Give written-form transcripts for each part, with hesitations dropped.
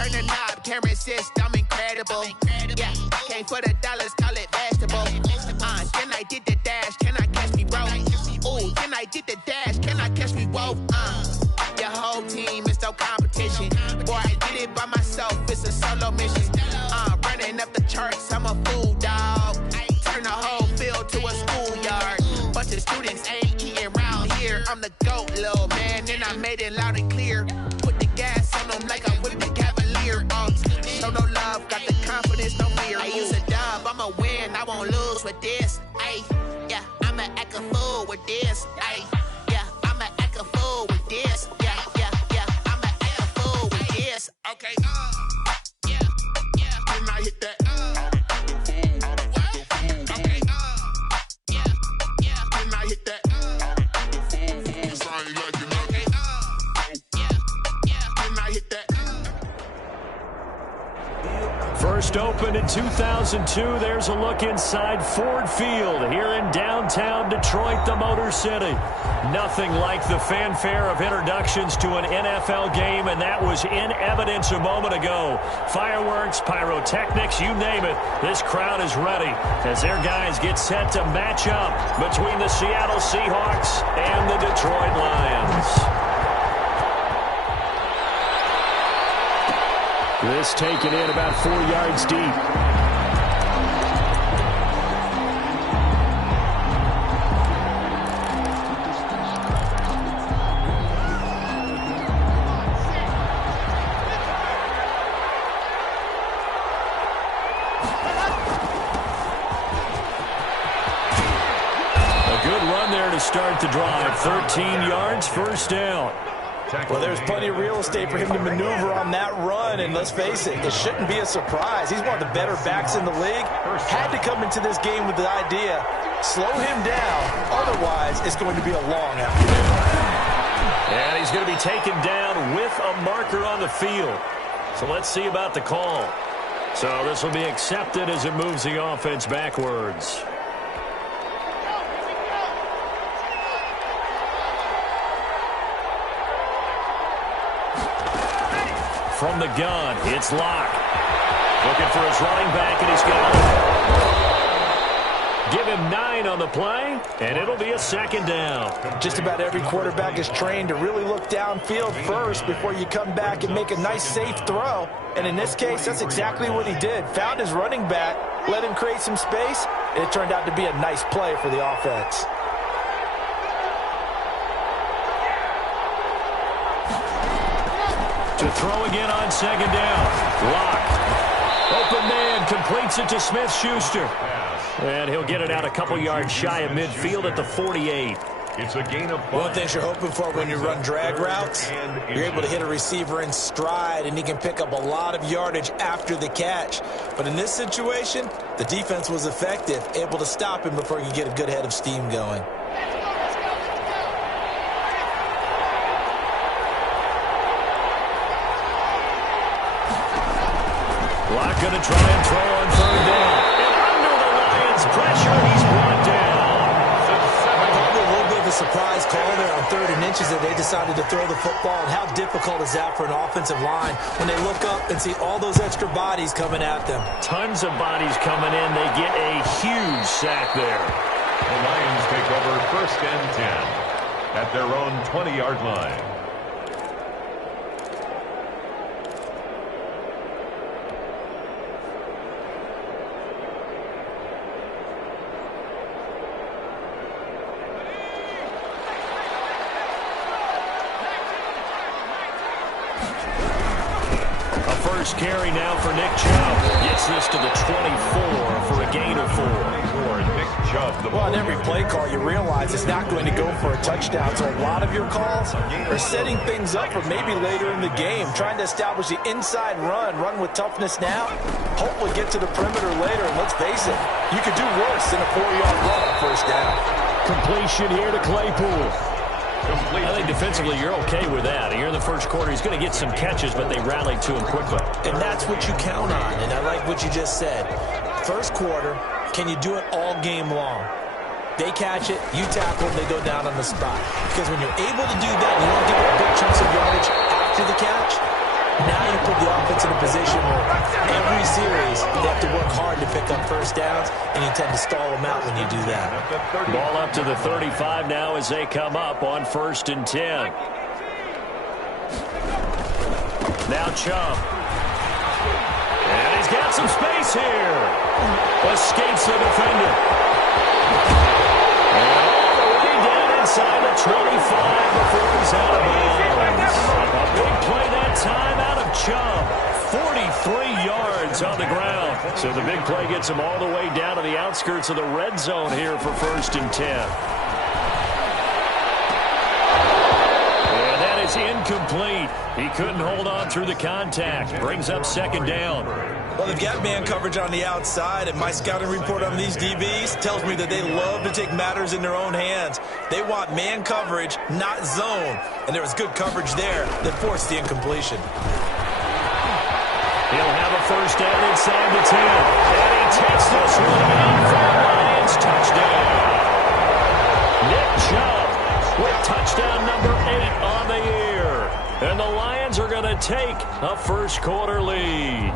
turn the knob, camera assist, I'm incredible. Yeah, came for the dollars, call it basketball. Can I get the dash? Can I catch me, bro? Ooh, can I get the dash? Can I catch me, whoa? Your whole team is no competition. Boy, I did it by myself, it's a solo mission. Running up the charts, I'm a fool, dog. Turn the whole field to a schoolyard. Bunch of students ain't eating round here. I'm the GOAT, little man, and I made it loud and clear. Put the gas on them like I whipped the Cavalier. Show no love, got the confidence, no fear. I use a dub, I'ma win, I won't lose with this. Ay, yeah, I'ma act a fool with this. Ay, yeah, I'ma act a fool with this. Yeah, yeah, yeah, I'ma act a fool with this. Okay, yeah, yeah, can I hit that? Okay, yeah, yeah, can I hit that? First opened in 2002, there's a look inside Ford Field here in downtown Detroit, the Motor City. Nothing like the fanfare of introductions to an NFL game, and that was in evidence a moment ago. Fireworks, pyrotechnics, you name it. This crowd is ready as their guys get set to match up between the Seattle Seahawks and the Detroit Lions. This taken in about 4 yards deep. A good run there to start the drive. 13 yards, first down. Well, there's plenty of real estate for him to maneuver on that run, and let's face it, it shouldn't be a surprise. He's one of the better backs in the league. Had to come into this game with the idea, slow him down, otherwise it's going to be a long afternoon. And he's going to be taken down with a marker on the field. So let's see about the call. So this will be accepted as it moves the offense backwards. From the gun, it's Locke. Looking for his running back, and he's got it. Give him 9 on the play, and it'll be a second down. Just about every quarterback is trained to really look downfield first before you come back and make a nice, safe throw. And in this case, that's exactly what he did. Found his running back, let him create some space, and it turned out to be a nice play for the offense. To throw again on second down. Locke. Open man completes it to Smith-Schuster. And he'll get it out a couple yards shy of midfield at the 48. It's a gain of 5. One thing you're hoping for when you run drag routes, you're able to hit a receiver in stride, and he can pick up a lot of yardage after the catch. But in this situation, the defense was effective, able to stop him before he could get a good head of steam going. Locke going to try and throw on third down. And under the Lions' pressure, he's brought down. Probably a little bit of a surprise call there on 3rd and inches that they decided to throw the football. And how difficult is that for an offensive line when they look up and see all those extra bodies coming at them? Tons of bodies coming in. They get a huge sack there. The Lions take over 1st and 10 at their own 20-yard line. First carry now for Nick Chubb. Gets this to the 24 for a gain of 4. Nick Chubb. Well, on every play call, you realize it's not going to go for a touchdown. So a lot of your calls are setting things up for maybe later in the game, trying to establish the inside run with toughness now, hopefully get to the perimeter later. And let's face it, you could do worse than a 4-yard run on 1st down. Completion here to Claypool. I think defensively you're okay with that. Here in the first quarter, he's going to get some catches, but they rallied to him quickly. And that's what you count on, and I like what you just said. First quarter, can you do it all game long? They catch it, you tackle, they go down on the spot. Because when you're able to do that, you don't give up big chunks of yardage after the catch, Now you put the offense in a position where every series they have to work hard to pick up first downs, and you tend to stall them out when you do that. Ball up to the 35 now as they come up on 1st and 10. Now Chubb. And he's got some space here. Escapes the defender. And all the way down inside the 25 before he's out of bounds. A big play that time out of Chubb. 43 yards on the ground. So the big play gets him all the way down to the outskirts of the red zone here for 1st and 10. And that is incomplete. He couldn't hold on through the contact. Brings up 2nd down. Well, they've got man coverage on the outside, and my scouting report on these DBs tells me that they love to take matters in their own hands. They want man coverage, not zone. And there was good coverage there that forced the incompletion. He'll have a 1st down inside the 10. And he takes this one in for the Lions touchdown. Nick Chubb with touchdown number 8 on the year. And the Lions are going to take a 1st quarter lead.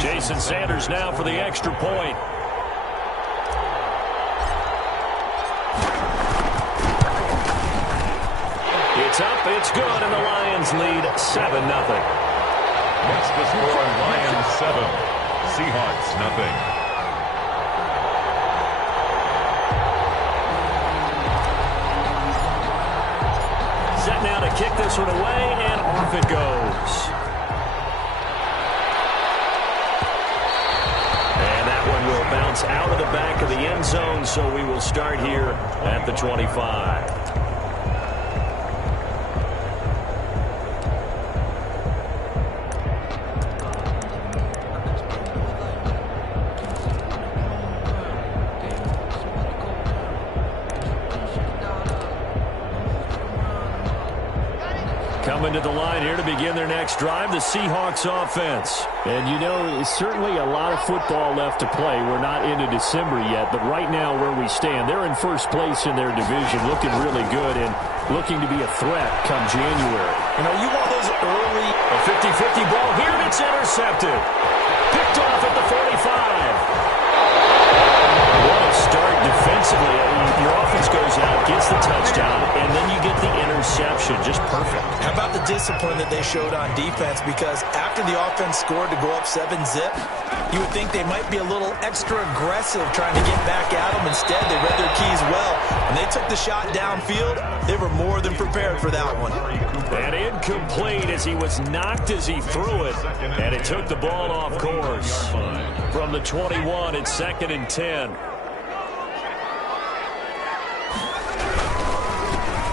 Jason Sanders now for the extra point. It's up, it's good, and the Lions lead 7-0. Next the score, Lions 7, Seahawks 0. Set now to kick this one away, and off it goes. And that one will bounce out of the back of the end zone, so we will start here at the 25. Coming to the line here to begin their next drive, the Seahawks offense. And you know, certainly a lot of football left to play. We're not into December yet, but right now where we stand, they're in 1st place in their division, looking really good and looking to be a threat come January. You know, you want those early... A 50-50 ball here, and it's intercepted. Picked off at the 45. What a start defensively. Your offense goes out, gets the touchdown, and then you get the interception. Just perfect. How about the discipline that they showed on defense? Because after the offense scored to go up 7-zip, you would think they might be a little extra aggressive trying to get back at them. Instead, they read their keys well. When they took the shot downfield, they were more than prepared for that one. And incomplete as he was knocked as he threw it. And it took the ball off course. From the 21, it's 2nd and 10.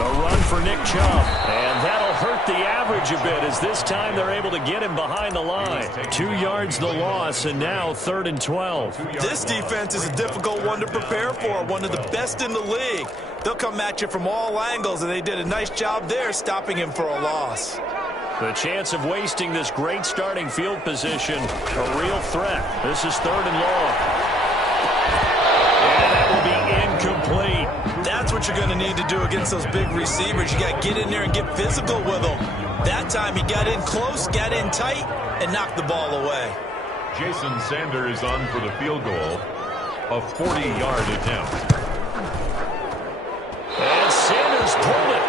A run for Nick Chubb, and that'll hurt the average a bit as this time they're able to get him behind the line. 2 yards the loss, and now 3rd and 12. This defense is a difficult one to prepare for, one of the best in the league. They'll come at you from all angles, and they did a nice job there stopping him for a loss. The chance of wasting this great starting field position, a real threat. This is 3rd and long. And that will be incomplete. That's what you're going to need to do against those big receivers. You got to get in there and get physical with them. That time he got in close, got in tight, and knocked the ball away. Jason Sanders on for the field goal, a 40-yard attempt. And Sanders pulled it.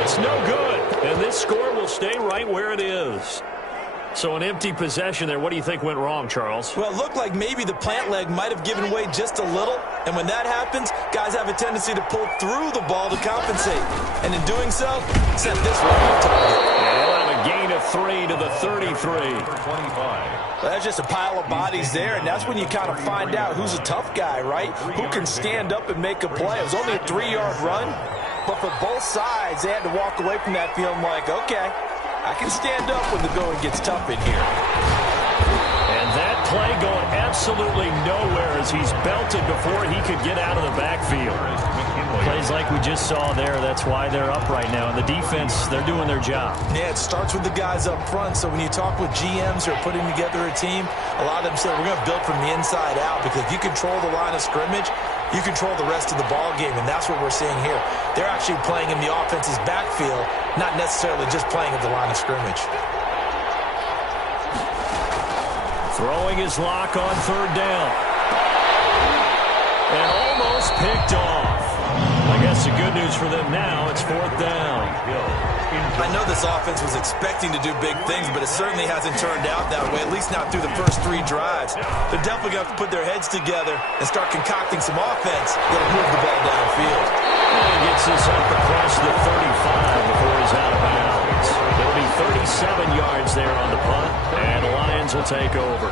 It's no good. And this score will stay right where it is. So an empty possession there. What do you think went wrong, Charles? Well, it looked like maybe the plant leg might have given way just a little. And when that happens, guys have a tendency to pull through the ball to compensate. And in doing so, sent this one on target. They'll have a gain of 3 to the 33. Well, that's just a pile of bodies there, and that's when you kind of find out who's a tough guy, right? Who can stand up and make a play. It was only a 3-yard run, but for both sides, they had to walk away from that feeling like, okay, I can stand up when the going gets tough in here. And that play going absolutely nowhere as he's belted before he could get out of the backfield. Plays like we just saw there, that's why they're up right now. And the defense, they're doing their job. Yeah, it starts with the guys up front. So when you talk with GMs who are putting together a team, a lot of them say we're going to build from the inside out, because if you control the line of scrimmage, you control the rest of the ball game, and that's what we're seeing here. They're actually playing in the offense's backfield, not necessarily just playing at the line of scrimmage. Throwing his lock on third down. And almost picked off. I guess the good news for them now, it's fourth down. I know this offense was expecting to do big things, but it certainly hasn't turned out that way, at least not through the first 3 drives. They're definitely going to have to put their heads together and start concocting some offense that'll move the ball downfield. And he gets this up across the 35 before he's out of bounds. There'll be 37 yards there on the punt, and the Lions will take over.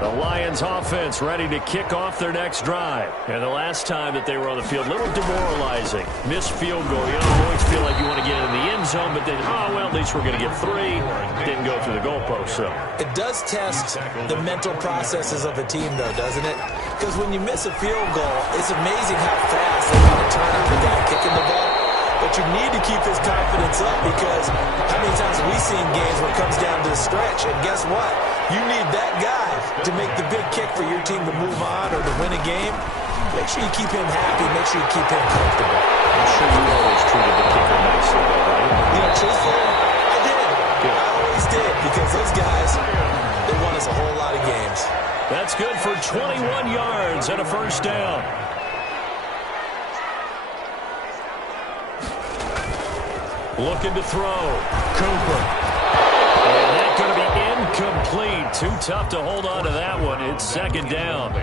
The Lions offense ready to kick off their next drive. And the last time that they were on the field, a little demoralizing. Missed field goal. You know, you always feel like you want to get in the end zone, but then, oh, well, at least we're going to get 3. Didn't go through the goalpost, so. It does test the mental processes of a team, though, doesn't it? Because when you miss a field goal, it's amazing how fast they can turn on the guy kicking the ball. But you need to keep his confidence up, because how many times have we seen games where it comes down to the stretch? And guess what? You need that guy to make the big kick for your team to move on or to win a game. Make sure you keep him happy. Make sure you keep him comfortable. I'm sure you always treated the kicker nicely, right? You know, truthfully, I did. Good. I always did, because those guys, they won us a whole lot of games. That's good for 21 yards and a first down. Looking to throw. Cooper. And that's going to be incomplete. Too tough to hold on to that one. It's second down.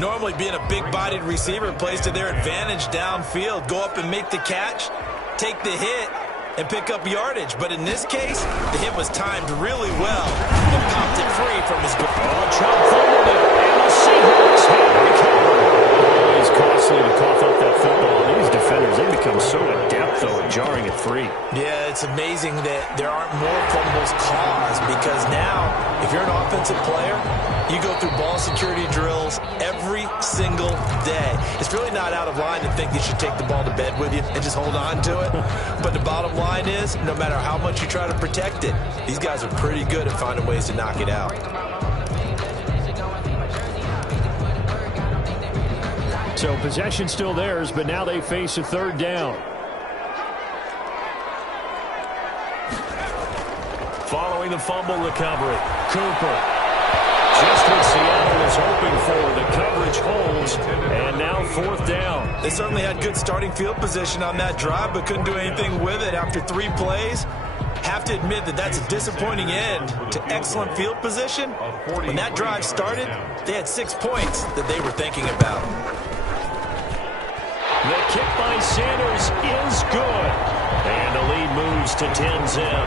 Normally being a big-bodied receiver plays to their advantage downfield. Go up and make the catch, take the hit, and pick up yardage. But in this case, the hit was timed really well and popped it free from his goal. Oh, Trump fumbled it, and the Seahawks have recovered. Always costly to cough up that football. These defenders, they become so adept, though, at jarring it free. Yeah, it's amazing that there aren't more fumbles caused, because now, if you're an offensive player, you go through ball security drills every single day. It's really not out of line to think you should take the ball to bed with you and just hold on to it. But the bottom line is, no matter how much you try to protect it, these guys are pretty good at finding ways to knock it out. So possession still theirs, but now they face a third down. Following the fumble recovery, Cooper. Just what Seattle was hoping for. The coverage holds, and now fourth down. They certainly had good starting field position on that drive, but couldn't do anything with it after 3 plays. Have to admit that that's a disappointing end to excellent field position. When that drive started, they had 6 points that they were thinking about. The kick by Sanders is good. And the lead moves to 10-zip.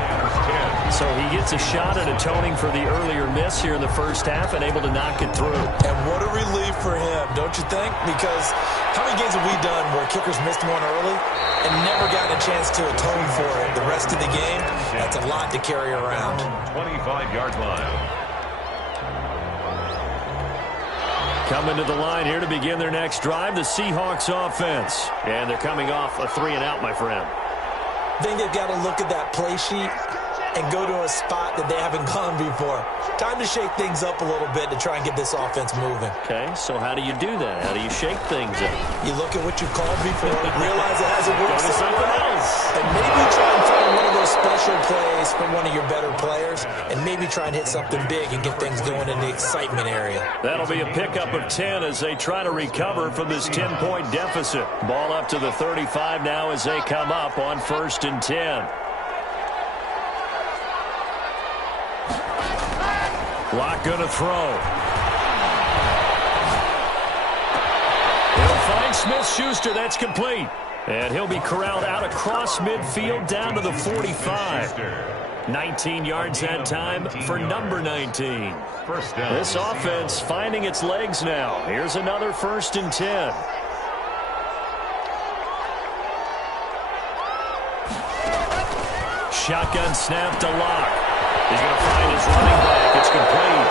So he gets a shot at atoning for the earlier miss here in the first half and able to knock it through. And what a relief for him, don't you think? Because how many games have we done where kickers missed one early and never gotten a chance to atone for it the rest of the game? That's a lot to carry around. 25-yard line. Coming to the line here to begin their next drive, the Seahawks offense. And they're coming off a 3-and-out, my friend. I think they've got to look at that play sheet and go to a spot that they haven't gone before. Time to shake things up a little bit to try and get this offense moving. Okay, so how do you do that? How do you shake things up? You look at what you called before, realize it hasn't worked Go to something else. and maybe try and find one of those special plays from one of your better players, and maybe try and hit something big and get things going in the excitement area. That'll be a pickup of 10 as they try to recover from this 10-point deficit. Ball up to the 35 now as they come up on 1st and 10. Locke going to throw. He'll find Smith-Schuster. That's complete. And he'll be corralled out across midfield down to the 45. 19 yards that time for number 19. First down. This offense finding its legs now. Here's another 1st and 10. Shotgun snap to Locke. He's going to find his running back. It's complete.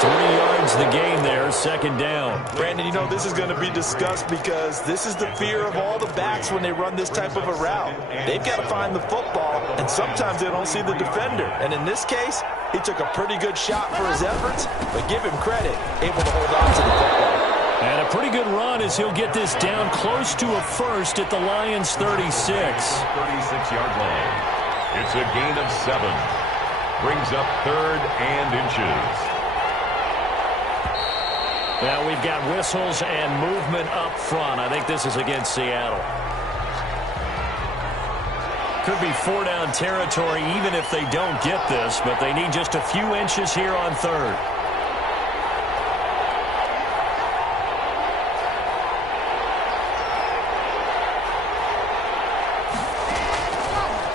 3 yards the gain there, second down. Brandon, you know, this is going to be discussed because this is the fear of all the backs when they run this type of a route. They've got to find the football, and sometimes they don't see the defender. And in this case, he took a pretty good shot for his efforts, but give him credit, able to hold on to the football. And a pretty good run as he'll get this down close to a first at the Lions' 36. 36-yard line. It's a gain of 7. Brings up 3rd and inches. Now we've got whistles and movement up front. I think this is against Seattle. Could be 4-down territory even if they don't get this, but they need just a few inches here on 3rd.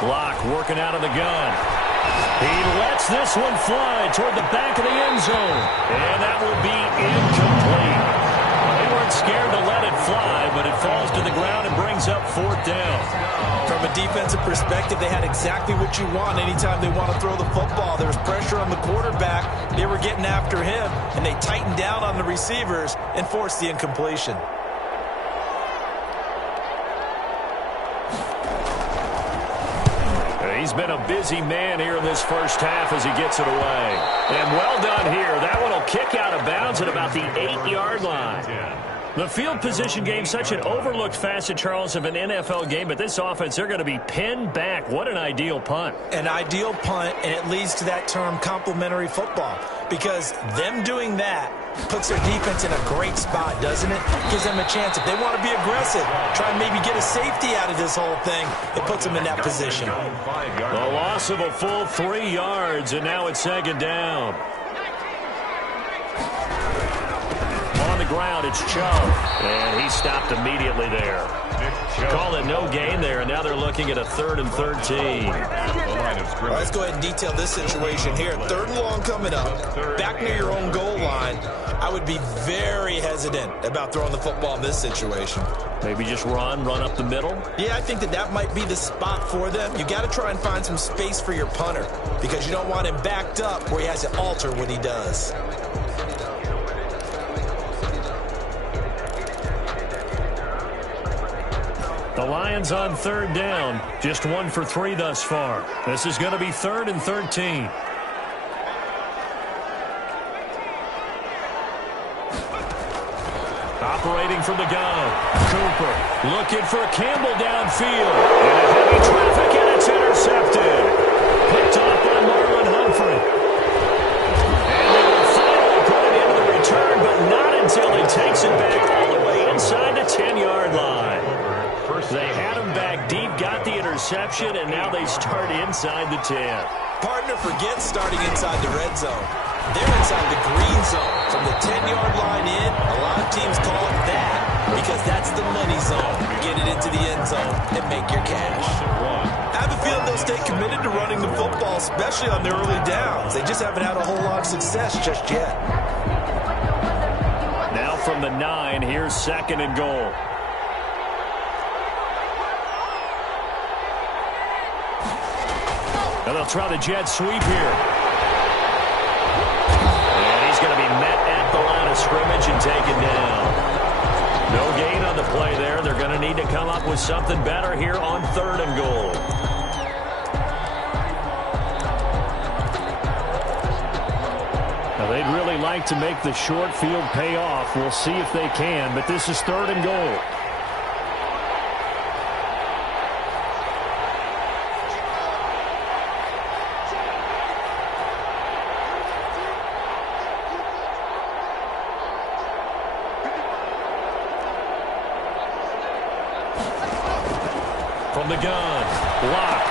Lg working out of the gun. He lets this one fly toward the back of the end zone. And that will be incomplete. They weren't scared to let it fly, but it falls to the ground and brings up 4th down. From a defensive perspective, they had exactly what you want anytime they want to throw the football. There was pressure on the quarterback. They were getting after him, and they tightened down on the receivers and forced the incompletion. He's been a busy man here in this first half as he gets it away. And well done here. That one will kick out of bounds at about the 8-yard line. The field position game, such an overlooked facet, Charles, of an NFL game, but this offense, they're going to be pinned back. What an ideal punt. An ideal punt, and it leads to that term complementary football, because them doing that puts their defense in a great spot, doesn't it? Gives them a chance. If they want to be aggressive, try and maybe get a safety out of this whole thing, it puts them in that position. The loss of a full 3 yards, and now it's 2nd down. On the ground, it's Chubb, and he stopped immediately there. Call it no gain there, and now they're looking at a 3rd and 13. All right, let's go ahead and detail this situation here. 3rd and long coming up, back near your own goal line. I would be very hesitant about throwing the football in this situation. Maybe just run up the middle? Yeah, I think that might be the spot for them. You got to try and find some space for your punter because you don't want him backed up where he has to alter what he does. The Lions on 3rd down. Just 1 for 3 thus far. This is going to be 3rd and 13. Operating from the gun. Cooper looking for Campbell downfield. And a heavy traffic, and it's intercepted. Picked off by Marlon Humphrey. And they will finally put it into the return, but not until he takes it back all the way inside the 10-yard line. They had him back deep, got the interception, and now they start inside the 10. Partner forgets starting inside the red zone. They're inside the green zone. From the 10-yard line in, a lot of teams call it that because that's the money zone. Get it into the end zone and make your cash. I have a feeling they'll stay committed to running the football, especially on their early downs. They just haven't had a whole lot of success just yet. Now from the 9, here's 2nd and goal. And they'll try the jet sweep here. And he's going to be met at the line of scrimmage and taken down. No gain on the play there. They're going to need to come up with something better here on 3rd and goal. Now they'd really like to make the short field pay off. We'll see if they can, but this is 3rd and goal. From the gun, Lg.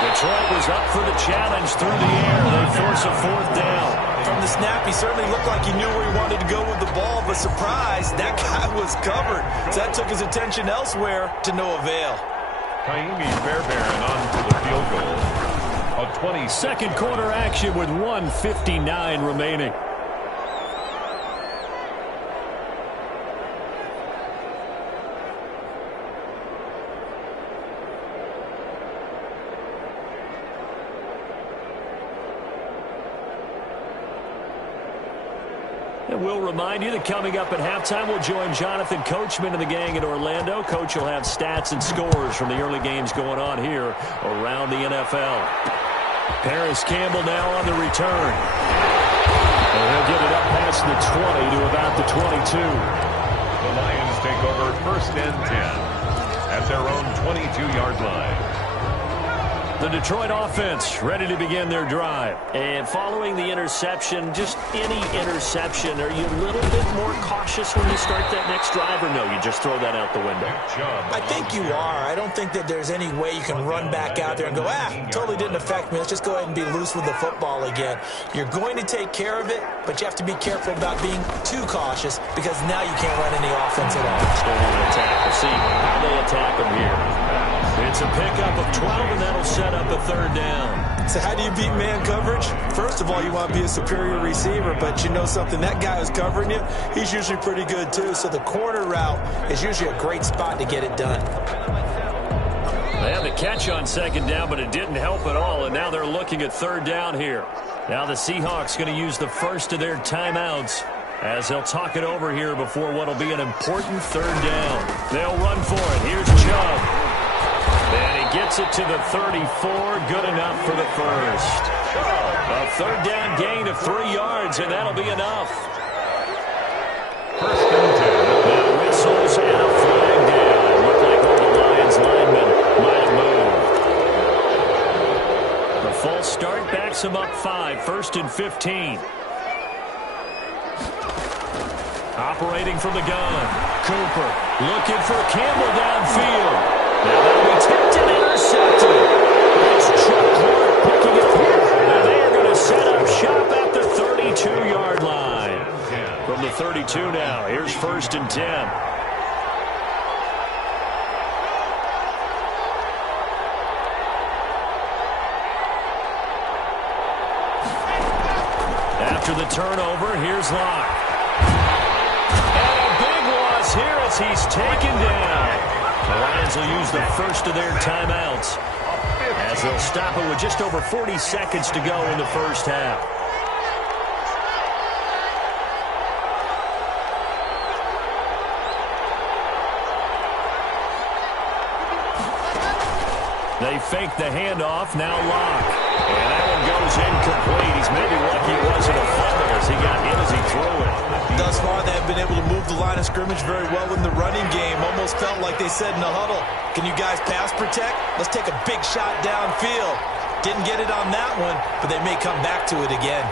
Detroit was up for the challenge through the air. They force a 4th down. From the snap, he certainly looked like he knew where he wanted to go with the ball, but surprise, that guy was covered. So that took his attention elsewhere to no avail. Kaimi Fairbairn on for the field goal. A 22nd quarter action with 1:59 remaining. And we'll remind you that coming up at halftime, we'll join Jonathan Coachman and the gang in Orlando. Coach will have stats and scores from the early games going on here around the NFL. Paris Campbell now on the return. And he'll get it up past the 20 to about the 22. The Lions take over 1st and 10 at their own 22-yard line. The Detroit offense ready to begin their drive. And following the interception, just any interception, are you a little bit more cautious when you start that next drive, or no, you just throw that out the window? I think you are. I don't think that there's any way you can run back out there and go, totally didn't affect me. Let's just go ahead and be loose with the football again. You're going to take care of it, but you have to be careful about being too cautious because now you can't run any offense at all. Still want to attack. We'll see how they attack them here. It's a pickup of 12, and that'll set up a 3rd down. So how do you beat man coverage? First of all, you want to be a superior receiver, but you know something, that guy who's covering you, he's usually pretty good too. So the corner route is usually a great spot to get it done. They had the catch on 2nd down, but it didn't help at all, and now they're looking at 3rd down here. Now the Seahawks going to use the first of their timeouts as they'll talk it over here before what will be an important 3rd down. They'll run for it. Here's Chubb. And he gets it to the 34. Good enough for the first. A 3rd down gain of 3 yards, and that'll be enough. 1st and 10. Now whistles and a flag down. It looked like one of the Lions linemen might have moved. The false start backs him up 5. 1st and 15. Operating from the gun. Cooper looking for Campbell downfield. Now that'll be tipped and intercepted. It's Chuck Clark picking it up. And they are going to set up shop at the 32-yard line. From the 32 now, here's 1st and 10. After the turnover, here's Locke. And a big loss here as he's taken down. The Lions will use the first of their timeouts as they'll stop it with just over 40 seconds to go in the first half. They fake the handoff, now Locke. And that one goes incomplete. He's maybe lucky it wasn't a fumble as he got hit as he threw it. Thus far, they have been able to move the line of scrimmage very well in the running game. Almost felt like they said in the huddle, can you guys pass protect? Let's take a big shot downfield. Didn't get it on that one, but they may come back to it again.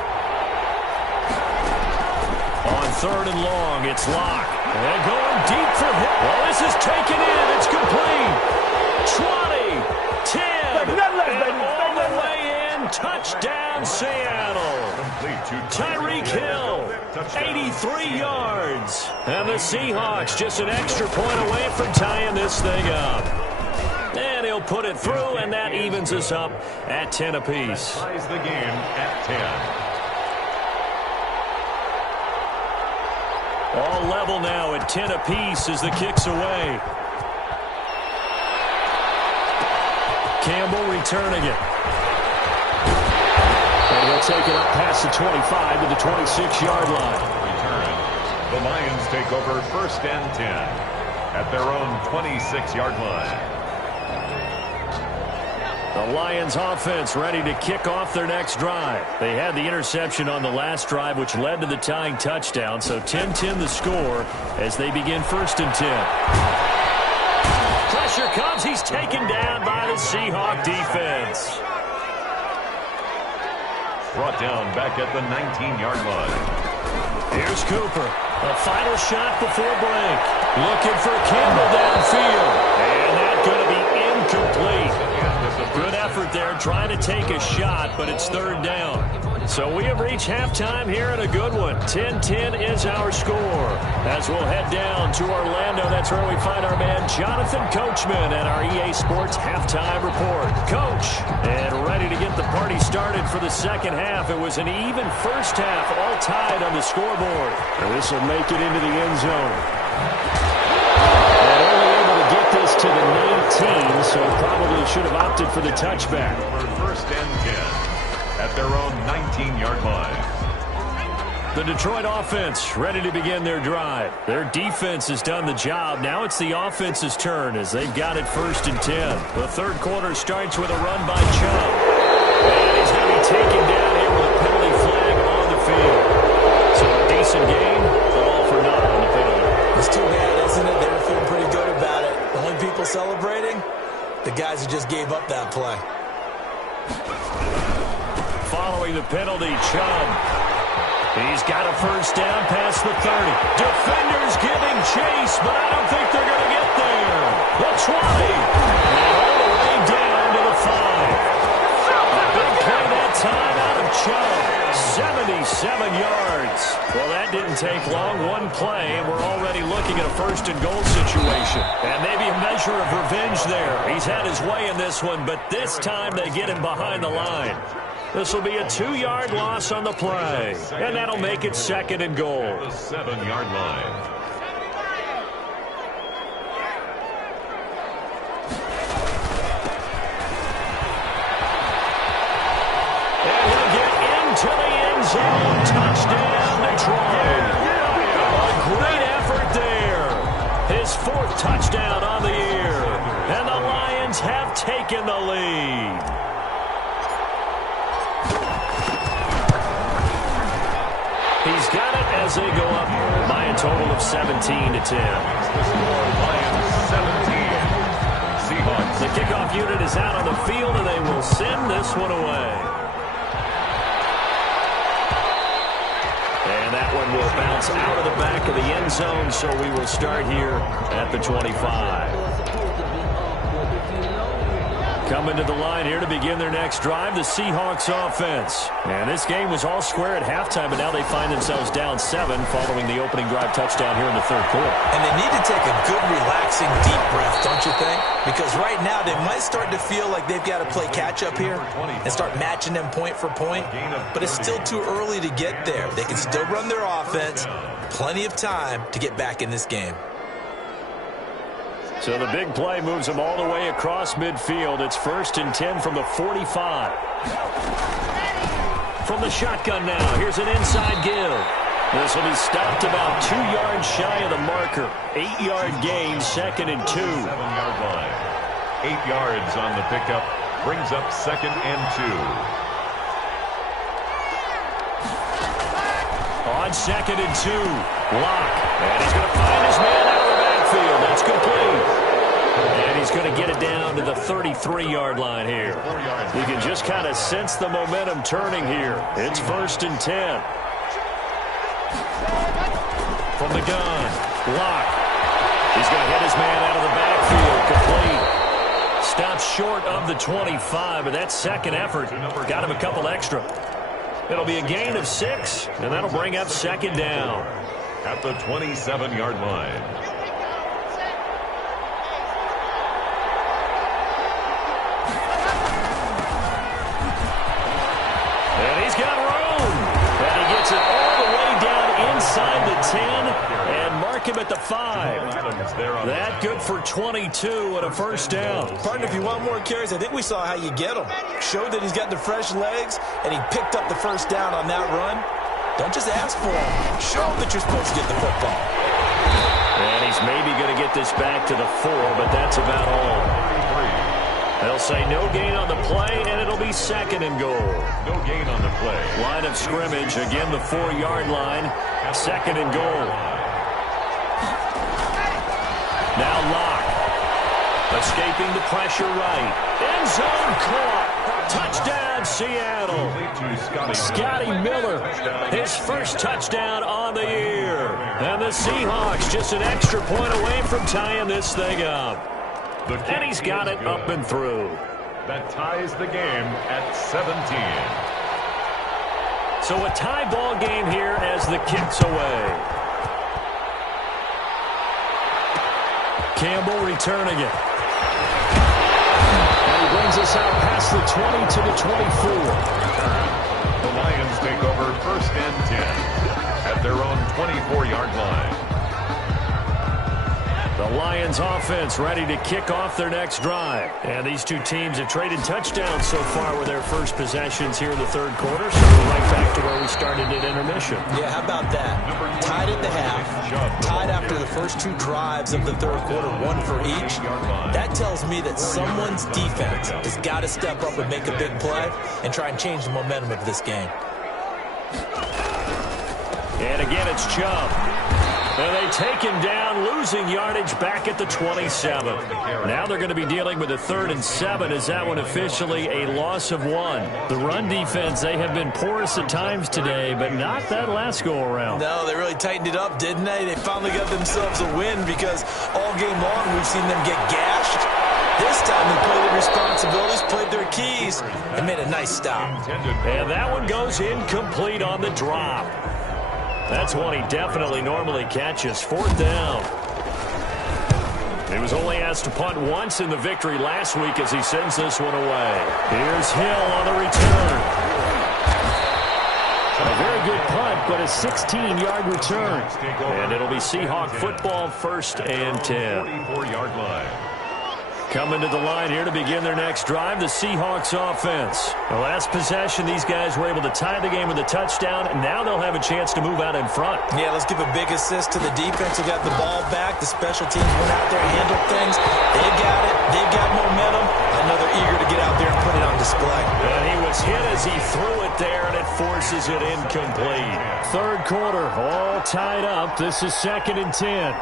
On 3rd and long, it's Locke. And going deep for him. Well, this is taken in. It's complete. 20, 10, and all the way in. Touchdown, Seattle. Tyreek Hill, 83 yards. And the Seahawks just an extra point away from tying this thing up. And he'll put it through, and that evens us up at 10 apiece. Ties the game at 10. All level now at 10 apiece as the kick's away. Campbell returning it. And he'll take it up past the 25 to the 26-yard line. Return. The Lions take over 1st and 10 at their own 26-yard line. The Lions offense ready to kick off their next drive. They had the interception on the last drive, which led to the tying touchdown. So 10-10 the score as they begin 1st and 10. Pressure comes. He's taken down by the Seahawk defense. Brought down back at the 19-yard line. Here's Cooper. A final shot before break. Looking for Campbell downfield. And that's going to be incomplete. Good effort there trying to take a shot, but it's 3rd down. So we have reached halftime here in a good one. 10-10 is our score. As we'll head down to Orlando, that's where we find our man Jonathan Coachman at our EA Sports Halftime Report. Coach, and ready to get the party started for the second half. It was an even first half, all tied on the scoreboard. And this will make it into the end zone. And only able to get this to the 19, so probably should have opted for the touchback. For 1st and 10 at their own 19-yard line. The Detroit offense ready to begin their drive. Their defense has done the job. Now it's the offense's turn as they've got it 1st and 10. The third quarter starts with a run by Chubb. And he's going to be taken down here with a penalty flag on the field. So a decent game, but all for naught on the penalty. It's too bad, isn't it? They were feeling pretty good about it. The only people celebrating, the guys who just gave up that play. Following the penalty, Chubb. He's got a first down past the 30. Defenders giving chase, but I don't think they're going to get there. The 20. And all the way down to the 5. A big play that time out of Chubb. 77 yards. Well, that didn't take long. One play, and we're already looking at a 1st and goal situation. And maybe a measure of revenge there. He's had his way in this one, but this time they get him behind the line. This will be a 2-yard loss on the play, and that'll make it 2nd and goal. The 7-yard line. And he'll get into the end zone. Touchdown, Detroit. A great effort there. His 4th touchdown on the year, and the Lions have taken the lead. He's got it as they go up by a total of 17-10. The score, Lions 17. Seahawks. The kickoff unit is out on the field, and they will send this one away. And that one will bounce out of the back of the end zone, so we will start here at the 25. Coming to the line here to begin their next drive, the Seahawks offense. And this game was all square at halftime, but now they find themselves down 7 following the opening drive touchdown here in the 3rd quarter. And they need to take a good, relaxing, deep breath, don't you think? Because right now they might start to feel like they've got to play catch-up here and start matching them point for point. But it's still too early to get there. They can still run their offense. Plenty of time to get back in this game. So the big play moves them all the way across midfield. It's 1st and 10 from the 45. From the shotgun now, here's an inside give. This will be stopped about 2 yards shy of the marker. 8-yard gain, 2nd and 2. 7-yard line. 8 yards on the pickup. Brings up 2nd and 2. On 2nd and 2, Locke. And he's going to find his man out of the backfield. That's complete. And he's going to get it down to the 33-yard line here. You can just kind of sense the momentum turning here. It's 1st and 10. From the gun, Locke. He's going to hit his man out of the backfield. Complete. Stops short of the 25, but that second effort got him a couple extra. It'll be a gain of 6, and that'll bring up 2nd down. At the 27-yard line. And he's got room. And he gets it all the way down inside the 10 and mark him at the 5. That good for 22 and a 1st down. Partner, if you want more carries, I think we saw how you get them. Showed that he's got the fresh legs, and he picked up the 1st down on that run. Don't just ask for him. Show him that you're supposed to get the football. And he's maybe going to get this back to the 4, but that's about all. They'll say no gain on the play, and it'll be 2nd and goal. No gain on the play. Line of scrimmage, again the 4-yard line, 2nd and goal. Now Locke, escaping the pressure right. End zone caught. Touchdown, Seattle. Scotty Miller, his 1st touchdown on the year. And the Seahawks just an extra point away from tying this thing up. And he's got it up and through. That ties the game at 17. So a tie ball game here as the kick's away. Campbell returning it. And he brings us out past the 20 to the 24. The Lions take over 1st and 10 at their own 24-yard line. The Lions offense ready to kick off their next drive. And these two teams have traded touchdowns so far with their first possessions here in the third quarter. So we're right back to where we started at intermission. Yeah, how about that? Tied at the half, tied after the first two drives of the third quarter, one for each. That tells me that someone's defense has got to step up and make a big play and try and change the momentum of this game. And again, it's Chubb. And they take him down, losing yardage back at the 27. Now they're going to be dealing with a 3rd and 7 as that one officially a loss of 1. The run defense, they have been porous at times today, but not that last go-around. No, they really tightened it up, didn't they? They finally got themselves a win because all game long we've seen them get gashed. This time they played their responsibilities, played their keys, and made a nice stop. And that one goes incomplete on the drop. That's one he definitely normally catches. 4th down. He was only asked to punt once in the victory last week as he sends this one away. Here's Hill on the return. A very good punt, but a 16-yard return. And it'll be Seahawk football, 1st and 10. 44-yard line. Coming to the line here to begin their next drive, the Seahawks offense. The last possession, these guys were able to tie the game with a touchdown, and now they'll have a chance to move out in front. Yeah, let's give a big assist to the defense who got the ball back. The special teams went out there and handled things. They've got it. They've got momentum. I know they're eager to get out there and put it on display. And he was hit as he threw it there, and it forces it incomplete. Third quarter, all tied up. This is 2nd and 10.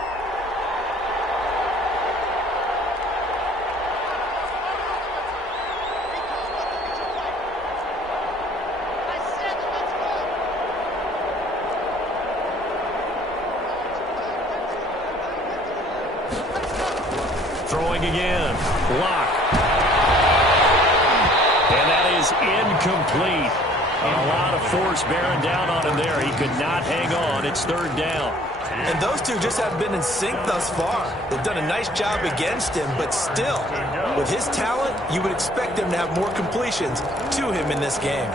Throwing again. Block. And that is incomplete. A lot of force bearing down on him there. He could not hang on. It's 3rd down. And those two just have been in sync thus far. They've done a nice job against him, but still, with his talent, you would expect them to have more completions to him in this game.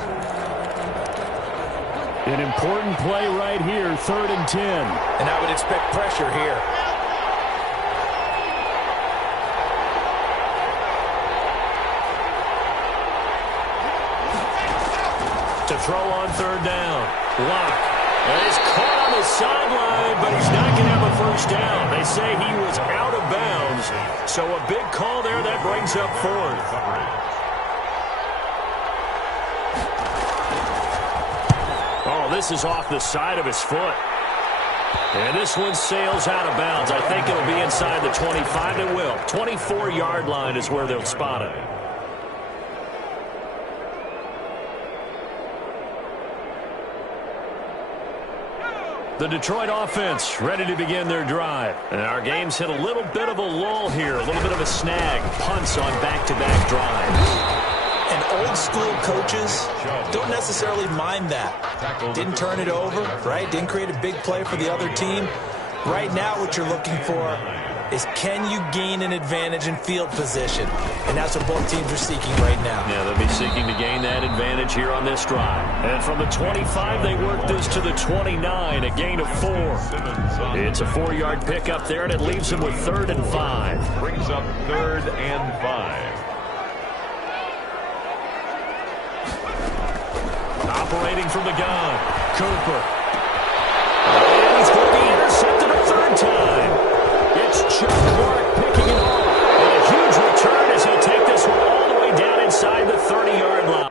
An important play right here, 3rd and 10. And I would expect pressure here. To throw on 3rd down. Lock. And he's caught on the sideline, but he's not going to have a 1st down. They say he was out of bounds. So a big call there that brings up 4th. Oh, this is off the side of his foot. And this one sails out of bounds. I think it'll be inside the 25. It will. 24-yard line is where they'll spot it. The Detroit offense ready to begin their drive. And our game's hit a little bit of a lull here, a little bit of a snag. Punts on back-to-back drives. And old-school coaches don't necessarily mind that. Didn't turn it over, right? Didn't create a big play for the other team. Right now what you're looking for is can you gain an advantage in field position? And that's what both teams are seeking right now. Yeah, they'll be seeking to gain that advantage here on this drive. And from the 25, they work this to the 29, a gain of 4. It's a 4-yard pickup there, and it leaves them with 3rd and 5. Brings up 3rd and 5. Operating from the gun, Cooper. And he's going to be intercepted a 3rd time. It's Chubb Clark picking it off. And a huge return as he'll take this one all the way down inside the 30-yard line.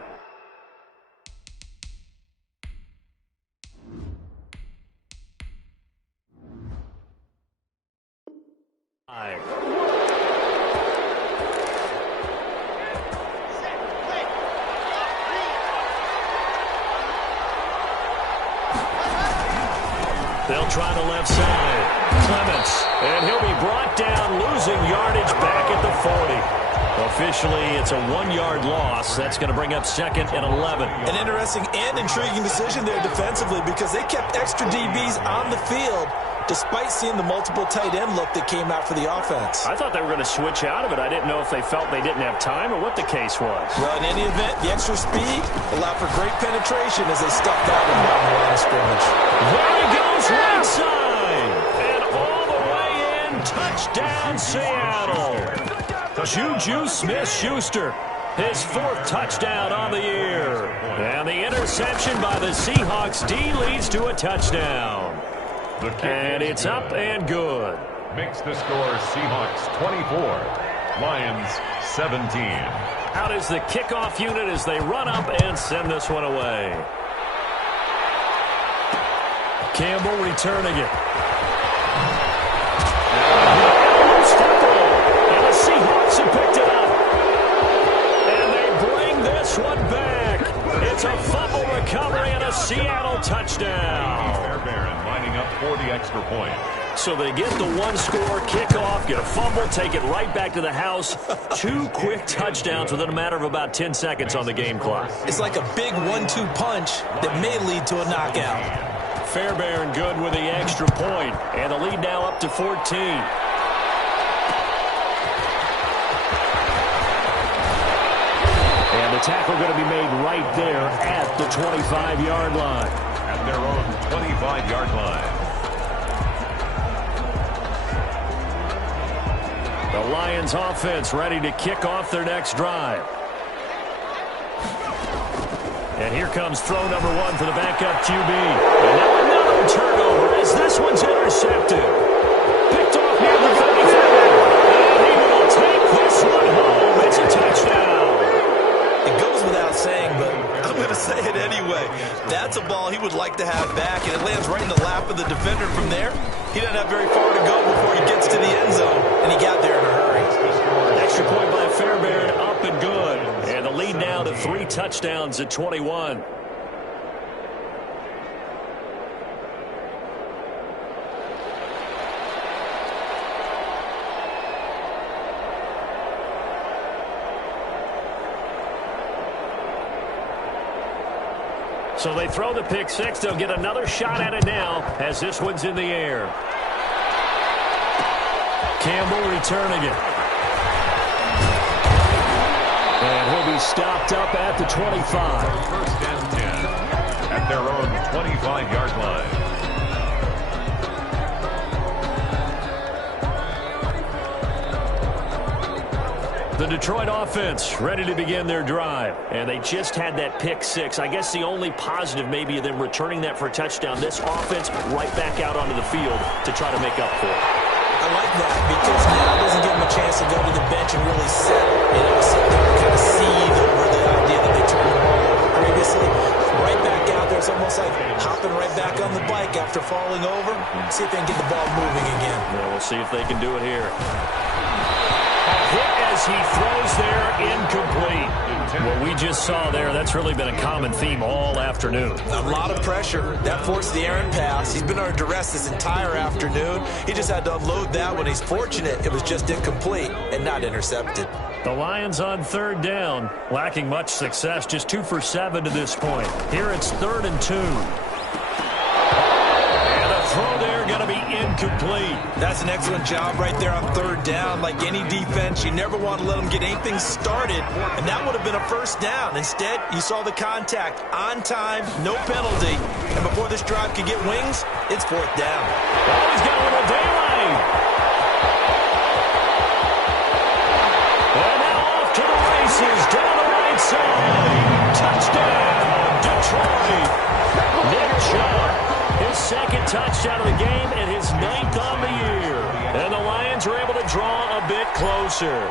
They'll try the left side. Clements. And he'll be brought down, losing yardage back at the 40. Officially, it's a 1-yard loss. That's going to bring up 2nd and 11. An interesting and intriguing decision there defensively because they kept extra DBs on the field despite seeing the multiple tight end look that came out for the offense. I thought they were going to switch out of it. I didn't know if they felt they didn't have time or what the case was. Well, in any event, the extra speed allowed for great penetration as they stuffed that one down the line of scrimmage. There he goes right side. And all the way in Touchdown, Seattle. Juju Smith-Schuster, his 4th touchdown on the year. And the interception by the Seahawks D leads to a touchdown. And it's up and good. Makes the score Seahawks 24, Lions 17. Out is the kickoff unit as they run up and send this one away. Campbell returning it. And the Seahawks have picked it up. And they bring this one back. It's a fumble recovery and a Seattle touchdown. Fairbairn lining up for the extra point. So they get the 1-score kickoff, get a fumble, take it right back to the house. 2 quick touchdowns within a matter of about 10 seconds on the game clock. It's like a big 1-2 punch that may lead to a knockout. Fairbairn good with the extra point, and the lead now up to 14. And the tackle going to be made right there at the 25-yard line. At their own 25-yard line. The Lions offense ready to kick off their next drive. And here comes throw number 1 for the backup QB. And now another turnover as this one's intercepted. Picked off near the 35. And he will take this one home. It's a touchdown. It goes without saying, but I'm going to say it anyway. That's a ball he would like to have back, and it lands right in the lap of the defender from there. He doesn't have very far to go before he gets to the end zone, and he got there in a hurry. Extra point by Fairbairn, up and good. And the lead now to 3 touchdowns at 21. So they throw the pick 6. They'll get another shot at it now as this one's in the air. Campbell returning it. And he'll be stopped up at the 25. First and 10 at their own 25-yard line. The Detroit offense ready to begin their drive. And they just had that pick 6. I guess the only positive maybe of them returning that for a touchdown. This offense right back out onto the field to try to make up for it. I like that because now it doesn't give him a chance to go to the bench and really settle. You know, sit there and kind of seethe over the idea that they turned the ball over previously. Right back out there. It's almost like hopping right back on the bike after falling over. See if they can get the ball moving again. Yeah, we'll see if they can do it here. Hit as he throws there, incomplete. What we just saw there, that's really been a common theme all afternoon. A lot of pressure. That forced the errant pass. He's been under duress this entire afternoon. He just had to unload that one. He's fortunate it was just incomplete and not intercepted. The Lions on 3rd down, lacking much success, just 2 for 7 to this point. Here it's 3rd and 2. And a throw there going to be incomplete. That's an excellent job right there on 3rd down. Like any defense, you never want to let them get anything started, and that would have been a first down. Instead, you saw the contact on time, no penalty, and before this drive could get wings, it's 4th down. Oh, he's got a little daylight. And now off to the races down the right side. Touchdown, Detroit. Nick Chubb, his 2nd touchdown of the game and his 9th on the year. And the Lions are able to draw a bit closer.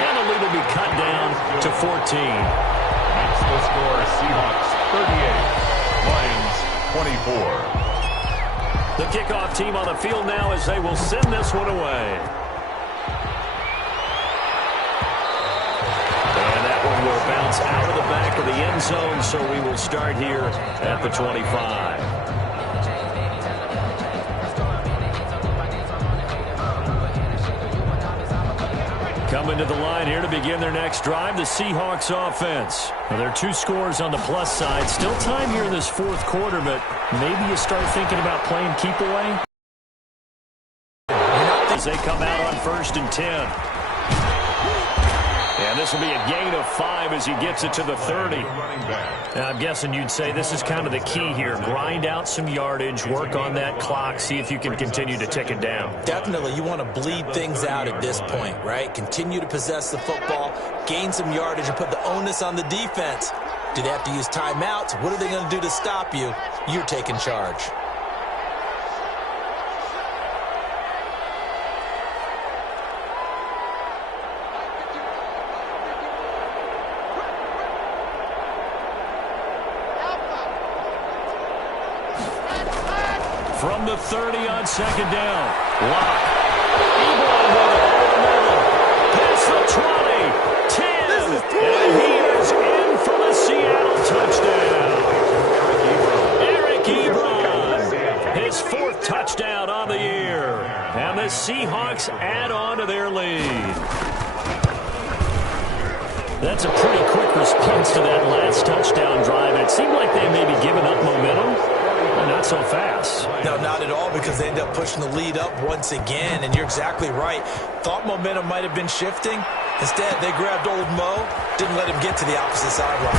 And the lead will be cut down to 14. Makes the score Seahawks 38, Lions 24. The kickoff team on the field now as they will send this one away. And that one will bounce out of the back of the end zone, so we will start here at the 25. Coming to the line here to begin their next drive, the Seahawks offense. Now, there are 2 scores on the plus side. Still time here in this 4th quarter, but maybe you start thinking about playing keep away. As they come out on 1st and 10. And this will be a gain of 5 as he gets it to the 30. Now, I'm guessing you'd say this is kind of the key here. Grind out some yardage, work on that clock, see if you can continue to tick it down. Definitely. You want to bleed things out at this point, right? Continue to possess the football, gain some yardage, and put the onus on the defense. Do they have to use timeouts? What are they going to do to stop you? You're taking charge. From the 30 on second down. Locke. Ebron with it over the middle. Past the 20. 10. And he is in for the Seattle touchdown. Eric Ebron. His 4th touchdown on the year. And the Seahawks add on to their lead. That's a pretty quick response to that last touchdown drive. It seemed like they may be giving up momentum. Not so fast. No, not at all, because they end up pushing the lead up once again, and you're exactly right. Thought momentum might have been shifting. Instead, they grabbed old Mo, didn't let him get to the opposite sideline.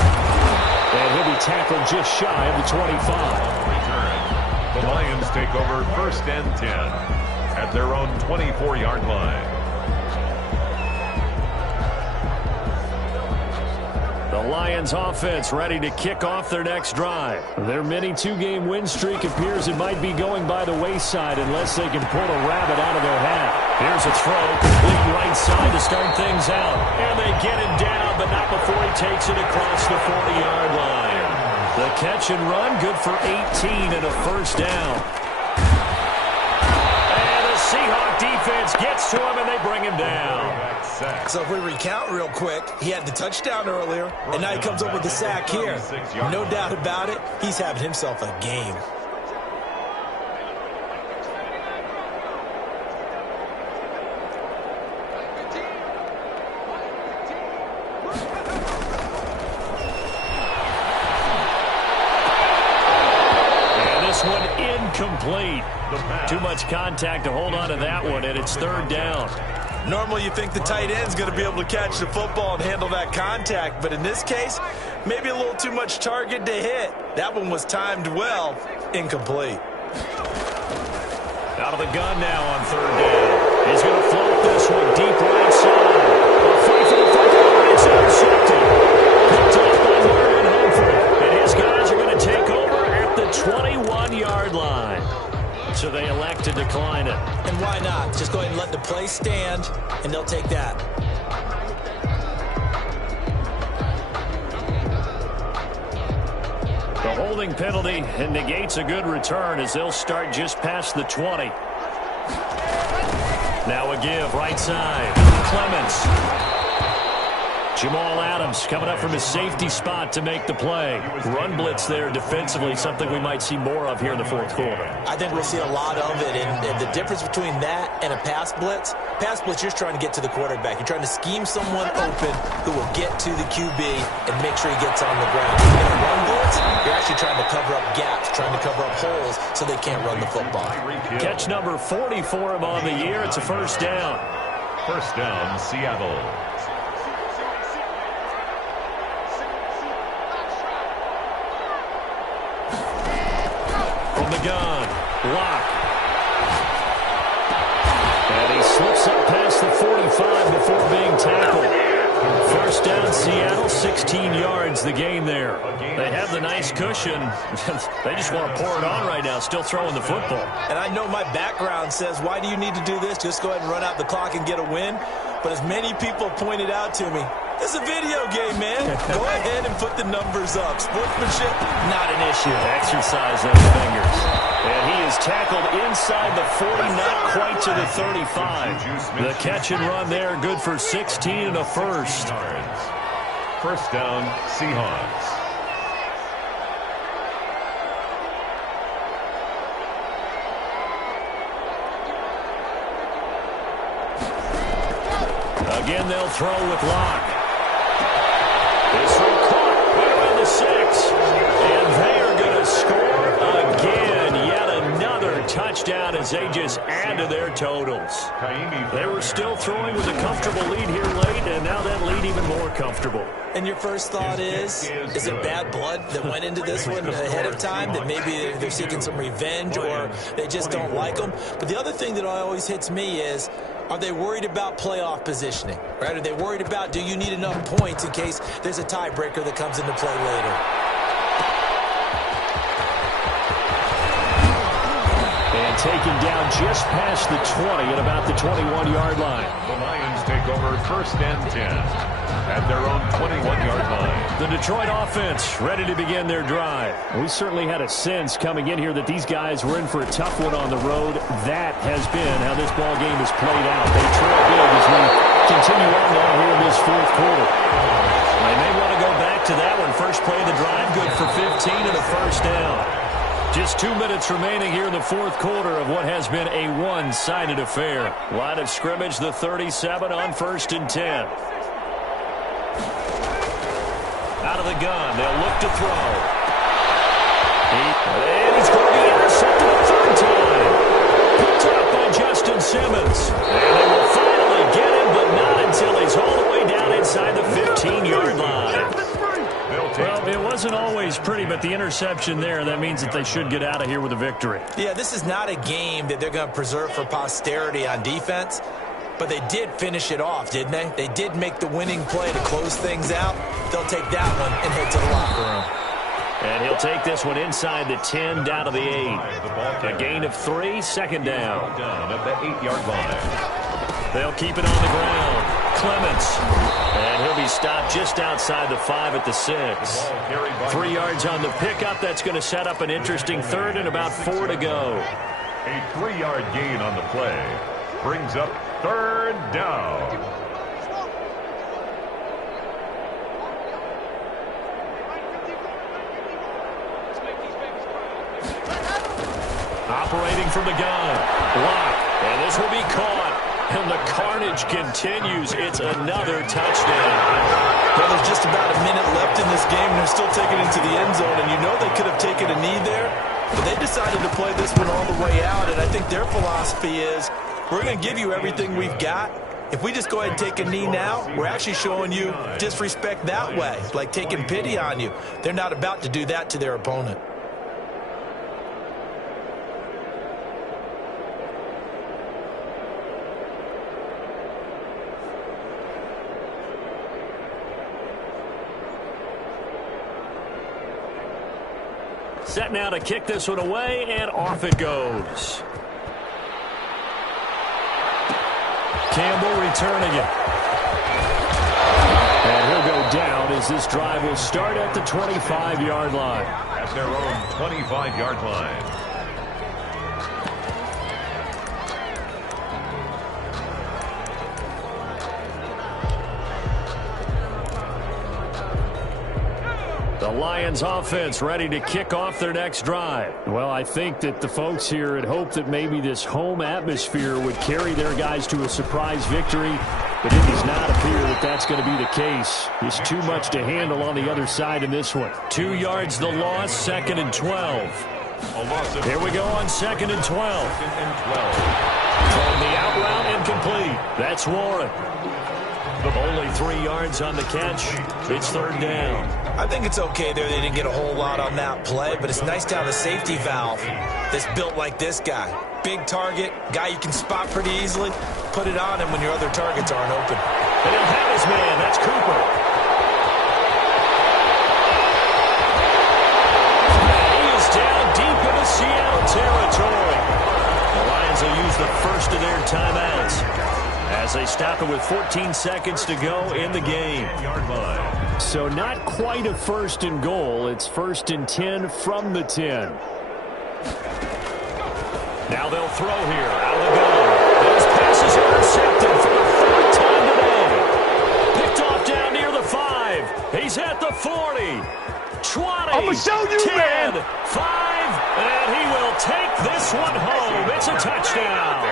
And he'll be tackled just shy of the 25. The Lions take over 1st and 10 at their own 24-yard line. The Lions offense ready to kick off their next drive. Their mini 2-game win streak appears it might be going by the wayside unless they can pull a rabbit out of their hat. Here's a throw, complete right side to start things out. And they get him down, but not before he takes it across the 40-yard line. The catch and run, good for 18 and a 1st down. And the Seahawk defense gets to him, and they bring him down. So if we recount real quick, he had the touchdown earlier, and now he comes up with the sack here. No doubt about it, he's having himself a game. And this one incomplete. Too much contact to hold on to that one, and it's 3rd down. Normally you think the tight end's going to be able to catch the football and handle that contact, but in this case, maybe a little too much target to hit. That one was timed well, incomplete. Out of the gun now on 3rd down. He's going to float this one deep right side. A fight for the football. It's intercepted. Picked off by Marvin Humphrey. And his guys are going to take over at the 21-yard line. So they elect to decline it. And why not? Just go ahead and let the play stand, and they'll take that. The holding penalty negates a good return as they'll start just past the 20. Now a give, right side. Clements. Jamal Adams coming up from his safety spot to make the play. Run blitz there defensively, something we might see more of here in the 4th quarter. I think we'll see a lot of it, and the difference between that and a pass blitz, you're trying to get to the quarterback. You're trying to scheme someone open who will get to the QB and make sure he gets on the ground. In a run blitz, you're actually trying to cover up gaps, trying to cover up holes so they can't run the football. Catch number 40 for him on the year. It's a 1st down. 1st down, Seattle. Gun. Locke. And he slips up past the 45 before being tackled. 1st down, Seattle, 16 yards the gain there. They have the nice cushion. They just want to pour it on right now, still throwing the football. And I know my background says, why do you need to do this? Just go ahead and run out the clock and get a win. But as many people pointed out to me, it's a video game, man. Go ahead and put the numbers up. Sportsmanship, not an issue. Exercise those fingers. And he is tackled inside the 40, not quite to the 35. The catch and run there, good for 16 and a 1st. 1st down, Seahawks. Again, they'll throw with Locke. This one caught right around the 6. And they are going to score again. Yet another touchdown. touchdown as they just add to their totals. They were still throwing with a comfortable lead here late, and now that lead even more comfortable. And your first thought is it bad blood that went into this one ahead of time, that maybe they're seeking some revenge or they just don't like them? But the other thing that always hits me is, are they worried about playoff positioning, right? Are they worried about, do you need enough points in case there's a tiebreaker that comes into play later? And taken down just past the 20 at about the 21-yard line. The Lions take over 1st and 10 at their own 21-yard line. The Detroit offense ready to begin their drive. We certainly had a sense coming in here that these guys were in for a tough one on the road. That has been how this ball game has played out. They trail big as we continue on now here in this fourth quarter. They may want to go back to that one. First play of the drive, good for 15 and a first down. Just 2 minutes remaining here in the fourth quarter of what has been a one-sided affair. Line of scrimmage, the 37 on 1st and 10. Out of the gun, they'll look to throw. And he's going to be intercepted a third time. Picked up by Justin Simmons. And they will finally get him, but not until he's all the way down inside the 15-yard line. Well, it wasn't always pretty, but the interception there, that means that they should get out of here with a victory. Yeah, this is not a game that they're going to preserve for posterity on defense, but they did finish it off, didn't they? They did make the winning play to close things out. They'll take that one and head to the locker room. And he'll take this one inside the 10, down to the 8. A gain of 3, 2nd down. Down at the 8-yard line. They'll keep it on the ground. Clements. And he'll be stopped just outside the 5 at the 6. 3 yards on the pickup. That's going to set up an interesting 3rd and about 4 to go. A 3-yard gain on the play brings up 3rd down. Operating from the gun. Block. And this will be caught. And the carnage continues. It's another touchdown. Well, there's just about a minute left in this game, and they're still taking it into the end zone. And you know they could have taken a knee there, but they decided to play this one all the way out. And I think their philosophy is, we're going to give you everything we've got. If we just go ahead and take a knee now, we're actually showing you disrespect that way, like taking pity on you. They're not about to do that to their opponent. Set now to kick this one away, and off it goes. Campbell returning it. And he'll go down as this drive will start at the 25-yard line. At their own 25-yard line. The Lions offense ready to kick off their next drive. Well, I think that the folks here had hoped that maybe this home atmosphere would carry their guys to a surprise victory, but it does not appear that that's going to be the case. There's too much to handle on the other side in this one. 2 yards the loss, 2nd and 12. Here we go on 2nd and 12. From the out route, incomplete. That's Warren. Only 3 yards on the catch. It's 3rd down. I think it's okay there. They didn't get a whole lot on that play, but it's nice to have a safety valve that's built like this guy. Big target, guy you can spot pretty easily. Put it on him when your other targets aren't open. And he'll have his man. That's Cooper. He is down deep into Seattle territory. The Lions will use the first of their timeouts as they stop it with 14 seconds to go in the game. So not quite a 1st and goal. It's 1st and 10 from the 10. Now they'll throw here out of the gun. Those passes are intercepted for the 3rd time today. Picked off down near the 5. He's at the 40. 20. I'm going to show you, 10, man. 5. And he will take this one home. It's a touchdown.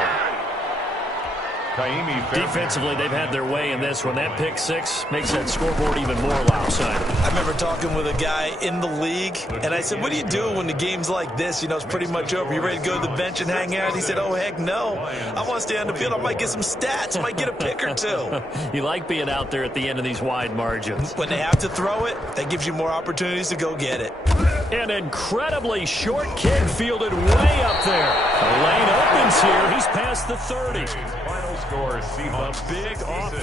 Defensively, they've had their way in this one. That pick six makes that scoreboard even more lopsided. I remember talking with a guy in the league, and I said, what do you do when the game's like this? You know, it's pretty much over. You ready to go to the bench and hang out? He said, oh, heck no. I want to stay on the field. I might get some stats. I might get a pick or two. You like being out there at the end of these wide margins. When they have to throw it, that gives you more opportunities to go get it. An incredibly short kick fielded way up there. The lane opens here. He's past the 30. Final score, Seahawks. Big offense.